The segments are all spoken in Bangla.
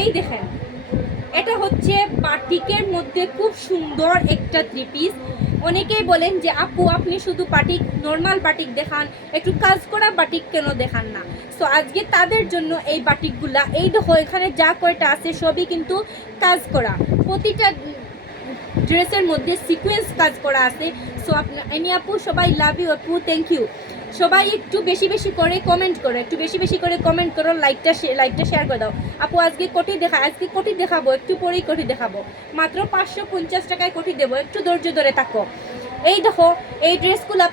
এই দেখেন, এটা হচ্ছে বাটিকের মধ্যে খুব সুন্দর একটা 3 পিস। অনেকেই বলেন যে আপু আপনি শুধু বাটিক, নর্মাল বাটিক দেখান, একটু কাজ করা বাটিক কেন দেখান না। সো আজকে তাদের জন্য এই বাটিকগুলা, এই দেখো এখানে যা কয়টা আছে সবই কিন্তু কাজ করা, প্রতিটা ড্রেসের মধ্যে সিকোয়েন্স কাজ করা আছে। সো আপনার এনি আপু সবাই লাভ ইউ আপু, থ্যাংক ইউ। সবাই একটু বেশি বেশি করে কমেন্ট করো, একটু বেশি বেশি করে কমেন্ট করো, লাইকটা শেয়ার করে দাও। আপু আজকে কোটি আজকে কোটি দেখাবো, একটু পরেই কোটি দেখাবো, মাত্র 550 টাকায় কোটি দেবো, একটু ধৈর্য ধরে থাকো। এই দেখো এই ড্রেসগুলো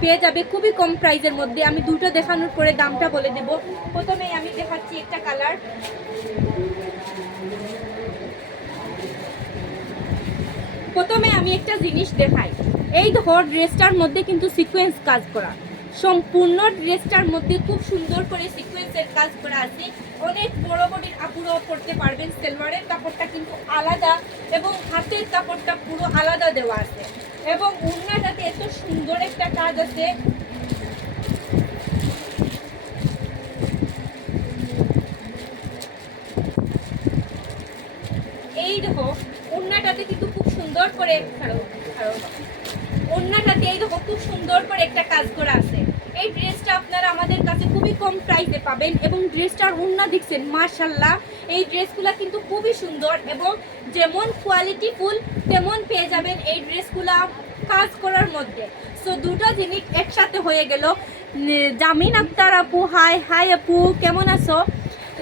পেয়ে যাবে খুবই কম প্রাইসের মধ্যে। আমি দুটো দেখানোর পরে দামটা বলে দেব। প্রথমেই আমি দেখাচ্ছি একটা কালার। প্রথমে আমি একটা জিনিস দেখাই, এই দেখো ড্রেসটার মধ্যে কিন্তু সিকোয়েন্স কাজ করা, সম্পূর্ণ ড্রেসটার মধ্যে খুব সুন্দর করে সিকোয়েন্সের কাজ করা আছে। অনেক বড় বডির আপুরাও পরতে পারবেন। সেলভারের কাপড়টা কিন্তু আলাদা এবং হাতের কাপড়টা পুরো আলাদা দেওয়া আছে, এবং ওড়নাটাতে এত সুন্দর একটা কাজ আছে। এই দেখো ওড়নাটাতে কিন্তু খুব সুন্দর করে ওড়নাটাতে এই দেখো খুব সুন্দর করে একটা কাজ করা আছে। এই ড্রেসটা আপনারা আমাদের কাছে খুবই কম প্রাইসে পাবেন, এবং ড্রেসটার ওড়না দেখছেন মাশাআল্লাহ। এই ড্রেসগুলো কিন্তু খুবই সুন্দর, এবং যেমন কোয়ালিটি ফুল তেমন পেয়ে যাবেন এই ড্রেসগুলা কাজ করার মধ্যে। সো দুটো জিনিস একসাথে হয়ে গেল। জামিন আক্তার আপু, হাই আপু, কেমন আছো?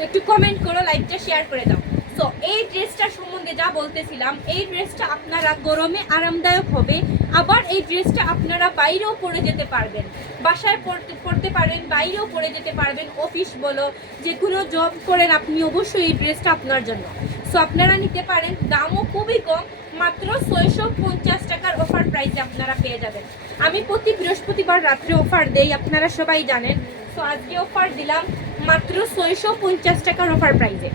একটু কমেন্ট করো, লাইকটা শেয়ার করে দাও। সো এই ড্রেসটা সম্বন্ধে যা বলতেছিলাম, এই ড্রেসটা আপনারা গরমে আরামদায়ক হবে। আবার এই ড্রেসটা আপনারা বাইরেও পরে যেতে পারবেন, বাসায় পরতে পারবেন, বাইরেও পরে যেতে পারবেন, অফিস বলো, যে কোনো জব করেন আপনি, অবশ্যই এই ড্রেসটা আপনার জন্য। সো আপনারা নিতে পারেন, দামও খুবই কম, মাত্র 650 টাকার অফার প্রাইসে আপনারা পেয়ে যাবেন। আমি প্রতি বৃহস্পতিবার রাত্রে অফার দেই, আপনারা সবাই জানেন। সো আজকে অফার দিলাম মাত্র 650 টাকার অফার প্রাইসে।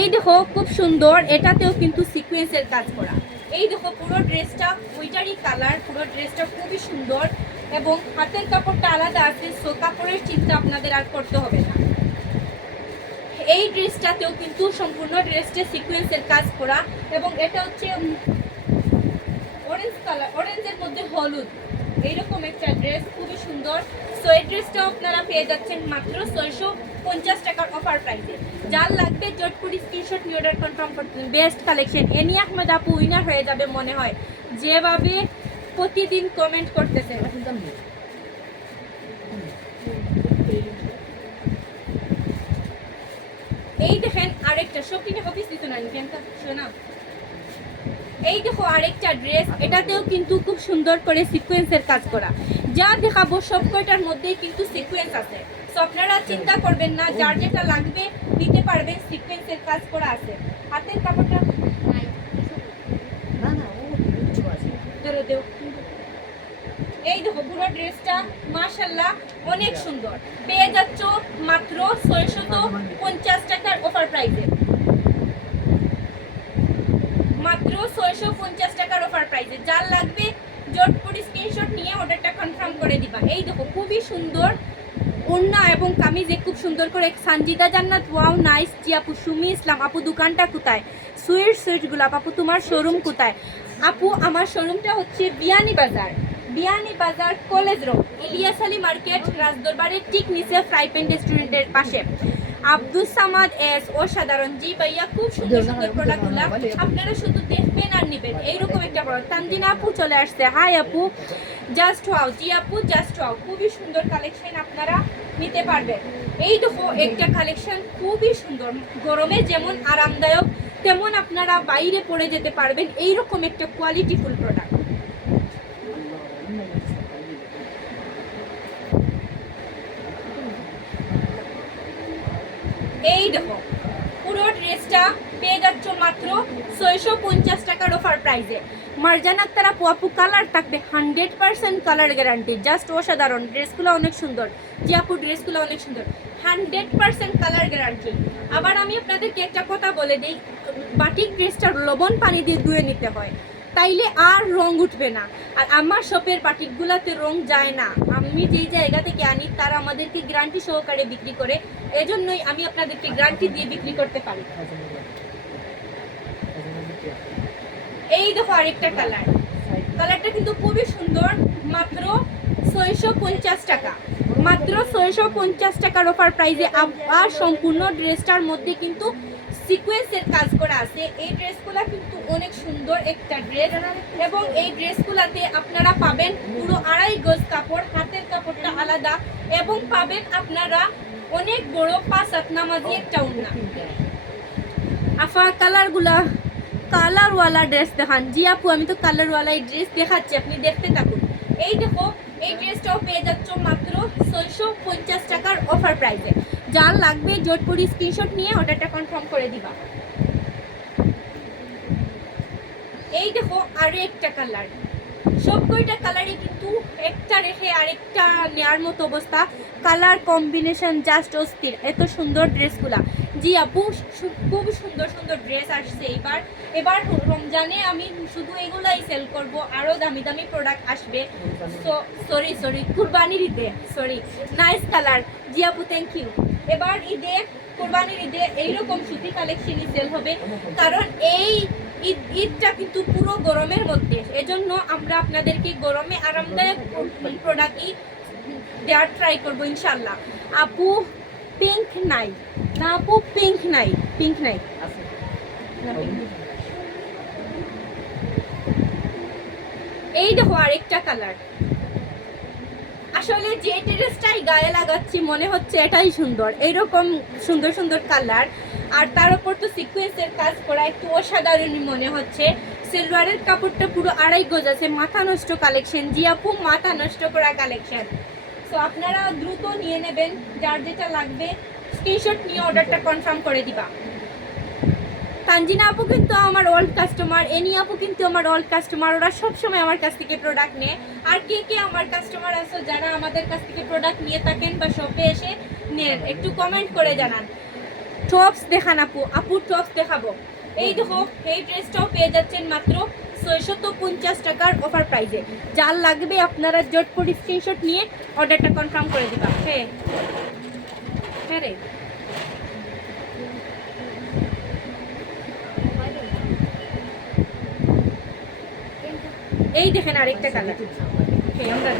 এই দেখো খুব সুন্দর, এটাতেও কিন্তু সিকোয়েন্সের কাজ করা। এই দেখো পুরো ড্রেসটা ওইটারই কালার, পুরো ড্রেসটা খুবই সুন্দর, এবং হাতের কাপড়টা আলাদা আছে। সো কাপড়ের চিন্তা আপনাদের আর করতে হবে না। এই ড্রেসটাতেও কিন্তু সম্পূর্ণ ড্রেসটা সিকোয়েন্সের কাজ করা, এবং এটা হচ্ছে অরেঞ্জ কালার, অরেঞ্জের মধ্যে হলুদ, এইরকম একটা ড্রেস খুবই সুন্দর। সো এই ড্রেসটাও আপনারা পেয়ে যাচ্ছেন মাত্র 650 টাকার অফার প্রাইসে। যার লাগবে জটপুরি স্ক্রিনশট নিয়ে অর্ডার কনফার্ম করতে। বেস্ট কালেকশন, এনি আহমেদ আপু উইনার হয়ে যাবে মনে হয়, যেভাবে প্রতিদিন কমেন্ট করতেছে। এই দেখেন আরেকটা শপিং অফিস দিতে না শোনা। এই দেখো আরেকটা ড্রেস, এটাতেও কিন্তু খুব সুন্দর করে সিকোয়েন্সের কাজ করা। যা দেখাবো সব কয়টার মধ্যেই কিন্তু সিকোয়েন্স আছে। সো আপনারা চিন্তা করবেন না, যার যেটা লাগবে নিতে পারবেন, সিকোয়েন্সের কাজ করা আছে। হাতের কাপড়টা এই দেখো পুরো ড্রেসটা মাশাআল্লাহ অনেক সুন্দর, পেয়ে যাচ্ছ মাত্র 650 টাকার অফার প্রাইসে, মাত্র 650 টাকার অফার প্রাইসে। যার লাগবে জটপট স্ক্রিনশট নিয়ে অর্ডারটা কনফার্ম করে দিবা। এই দেখো খুবই সুন্দর ওড়না এবং কামিজে খুব সুন্দর করে। সানজিদা জান্নাত, ওয়াও নাইস। জি আপু, সুমি ইসলাম আপু, দোকানটা কোথায়? সুইট গোলাপ আপু, তোমার শোরুম কোথায়? আপু আমার শোরুমটা হচ্ছে Biyani Bazar college road, Ilias Ali market, রাজদরবারের ঠিক নিচে ফ্রাই প্যান রেস্টুরেন্টের পাশে। আব্দুল সামাদ এস, অসাধারণ। জি ভাইয়া, খুব সুন্দর সুন্দর প্রোডাক্টগুলো আপনারা শুধু দেখবেন আর নেবেন, এইরকম একটা প্রোডাক্ট। তানজিনা আপু চলে আসছে, হাই আপু, জাস্ট ওয়াও। জি আপু, জাস্ট ওয়াও, খুবই সুন্দর কালেকশন, আপনারা নিতে পারবেন। এই দেখো একটা কালেকশন খুবই সুন্দর, গরমে যেমন আরামদায়ক তেমন আপনারা বাইরে পরে যেতে পারবেন, এইরকম একটা কোয়ালিটিফুল প্রোডাক্ট। এই দেখো পুরো ড্রেসটা পেয়ে যাচ্ছ মাত্র 650 টাকার অফার প্রাইসে। মারজান আক্তার আপু, আপু কালার থাকবে 100% কালার গ্যারান্টি, জাস্ট অসাধারণ। ড্রেসগুলো অনেক সুন্দর। জি আপু, ড্রেসগুলো অনেক সুন্দর, 100% কালার গ্যারান্টি। আবার আমি আপনাদেরকে একটা কথা বলে দিই, বাটিক ড্রেসটা লবণ পানি দিয়ে ধুয়ে নিতে হয়, তাইলে আর রং উঠবে না। আর আমার শপের বাটিকগুলোতে রং যায় না, আমি যেই জায়গা থেকে আনি তারা আমাদেরকে গ্যারান্টি সহকারে বিক্রি করে, এজন্যই আমি আপনাদেরকে গ্যারান্টি দিয়ে বিক্রি করতে পারি। এই দেখো আরেকটা কালার, কালারটা কিন্তু খুবই সুন্দর, মাত্র 650 টাকা, মাত্র 650 টাকার অফার প্রাইজে। আর সম্পূর্ণ ড্রেসটার মধ্যে কিন্তু সিকোয়েন্সের কাজ করা আছে। এই ড্রেসগুলো কিন্তু অনেক সুন্দর একটা ড্রেস, এবং এই ড্রেসগুলোতে আপনারা পাবেন পুরো 2.5 গজ কাপড়, হাতের কাপড়টা আলাদা, এবং পাবেন আপনারা অনেক বড় 5 হাত নামাজি একটা ওড়না। আফা কালারগুলা, কালারওয়ালা ড্রেস দেখান। জি আপু আমি তো কালারওয়ালা এই ড্রেস দেখাচ্ছি, আপনি দেখতে থাকুন। এই দেখো এই ড্রেসটাও পেয়ে যাচ্ছ মাত্র 650 টাকার অফার প্রাইসে। যার লাগবে জটপরি স্ক্রিনশট নিয়ে অর্ডারটা কনফার্ম করে দিবা। এই দেখো আরো একটা কালার, সব কয়টা কালারই কিন্তু একটা রেখে আরেকটা নেওয়ার মতো অবস্থা, কালার কম্বিনেশন জাস্ট অস্থির, এত সুন্দর ড্রেসগুলা। জি আপু খুব সুন্দর সুন্দর ড্রেস আসছে এবার। এবার রমজানে আমি শুধু এগুলাই সেল করব, আরও দামি দামি প্রোডাক্ট আসবে। সরি কুরবানির ঈদে, সরি নাইস কালার। জি আপু থ্যাংক ইউ। এবার ঈদে, কুরবানির ঈদে এইরকম সুতি কালেকশনই সেল হবে, কারণ এই ঈদটা কিন্তু পুরো গরমের মধ্যে, এজন্য আমরা আপনাদেরকে গরমে আরামদায়ক প্রোডাক্টই দেওয়ার ট্রাই করবো ইনশাল্লাহ। আপু পিঙ্ক নাই না, আপু পিঙ্ক নাই, পিঙ্ক নাই না, এই দেখো আরেকটা কালার। আসলে যে ড্রেসটাই গায়ে লাগাচ্ছি মনে হচ্ছে এটাই সুন্দর, এইরকম সুন্দর সুন্দর কালার, আর তার উপর তো সিকোয়েন্সের কাজ করা, একটু অসাধারণই মনে হচ্ছে। সিলভারের কাপড়টা পুরো 2.5 গজ আছে, মাথা নষ্ট কালেকশন। জি আপু মাথা নষ্ট করা কালেকশন। সো আপনারা দ্রুত নিয়ে নেবেন, যার যেটা লাগবে স্ক্রিনশট নিয়ে অর্ডারটা কনফার্ম করে দিবা। তানজিনা আপু কিন্তু আমার ওল্ড কাস্টমার, এনি আপু কিন্তু আমার ওল্ড কাস্টমার, ওরা সবসময় আমার কাছ থেকে প্রোডাক্ট নেয়। আর কে কে আমার কাস্টমার আছো যারা আমাদের কাছ থেকে প্রোডাক্ট নিয়ে থাকেন বা শপে এসে নেন, একটু কমেন্ট করে জানান। টপস দেখান আপু, আপু টপস দেখাবো। এই দেখো এই ড্রেসটাও পেয়ে যাচ্ছেন মাত্র 650 টাকার অফার প্রাইজে। যার লাগবে আপনারা জটপট স্ক্রিনশট নিয়ে অর্ডারটা কনফার্ম করে দিবা। হ্যাঁ হ্যাঁ রে, এই দেখেন আরেকটা কালার। হ্যাঁ আমরা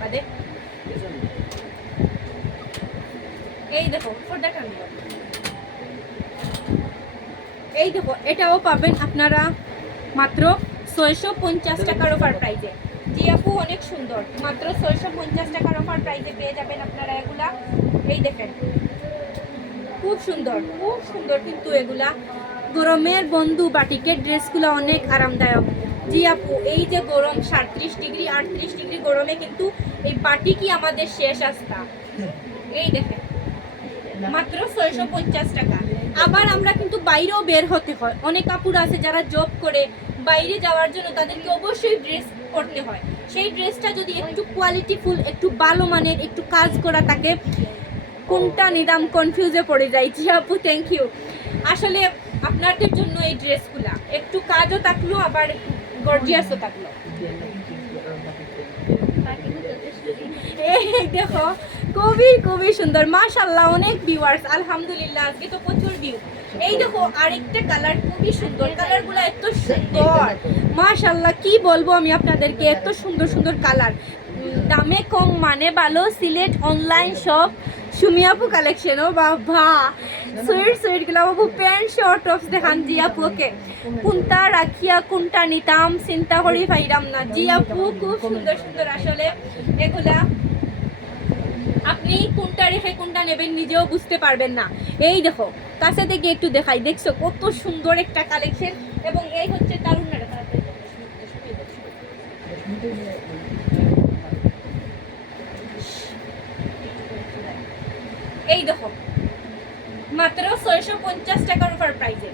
বাদে এই দেখো ফোরটা, এই দেখো এটাও পাবেন আপনারা মাত্র 650 টাকার অফার প্রাইজে। জি আপু অনেক সুন্দর, মাত্র 650 টাকার অফার প্রাইজে পেয়ে যাবেন আপনারা এগুলা। এই দেখেন খুব সুন্দর, খুব সুন্দর কিন্তু এগুলা গরমের বন্ধু বাটিকের ড্রেসগুলো অনেক আরামদায়ক। জি আপু এই যে গরম 37 ডিগ্রি 38 ডিগ্রি গরমে কিন্তু এই বাটিকই আমাদের শেষ আস্থা। এই দেখেন মাত্র 650 টাকা। আবার আমরা কিন্তু বাইরেও বের হতে হয়, অনেক কাপড় আছে যারা জব করে বাইরে যাওয়ার জন্য তাদেরকে অবশ্যই ড্রেস করতে হয়। সেই ড্রেসটা যদি একটু কোয়ালিটিফুল, একটু ভালো মানের, একটু কাজ করা থাকে, কোনটা নিদাম কনফিউজে পড়ে যায়। জি আপু থ্যাংক ইউ। আসলে আপনাদের জন্য এই ড্রেসগুলা একটু কাজও থাকলো আবার গর্জিয়াসও থাকলো। এই দেখো খুবই খুবই সুন্দর, মাশাআল্লাহ অনেক ভিউয়ার্স, আলহামদুলিল্লাহ আজকে তো প্রচুর ভিউ। এই দেখো আরেকটা কালার খুবই সুন্দর, কালারগুলো এত সুন্দর মাশাআল্লাহ, কি বলবো আমি আপনাদেরকে, এত সুন্দর সুন্দর কালার, দামে কম মানে ভালো। সিলেট অনলাইন শপ সুমি আপু কালেকশন। ও বাবা সুইট গুলা বাবু, প্যান্ট শর্ট টপস দেখান। জি আপু ওকে, কোনটা রাখিয়া কোনটা নিতাম চিন্তা করি পাইরাম না। জি আপু খুব সুন্দর সুন্দর, আসলে এগুলা আপনি কোনটা রেখে কোনটা নেবেন নিজেও বুঝতে পারবেন না। এই দেখো কাছে থেকে একটু দেখাই, দেখছো কত সুন্দর একটা কালেকশন। এবং এই হচ্ছে তারুণ্যটা, এই দেখো মাত্র 650 টাকার অফার প্রাইজে।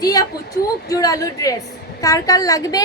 জি আপু চুপ জোড়ালো ড্রেস, কার কার লাগবে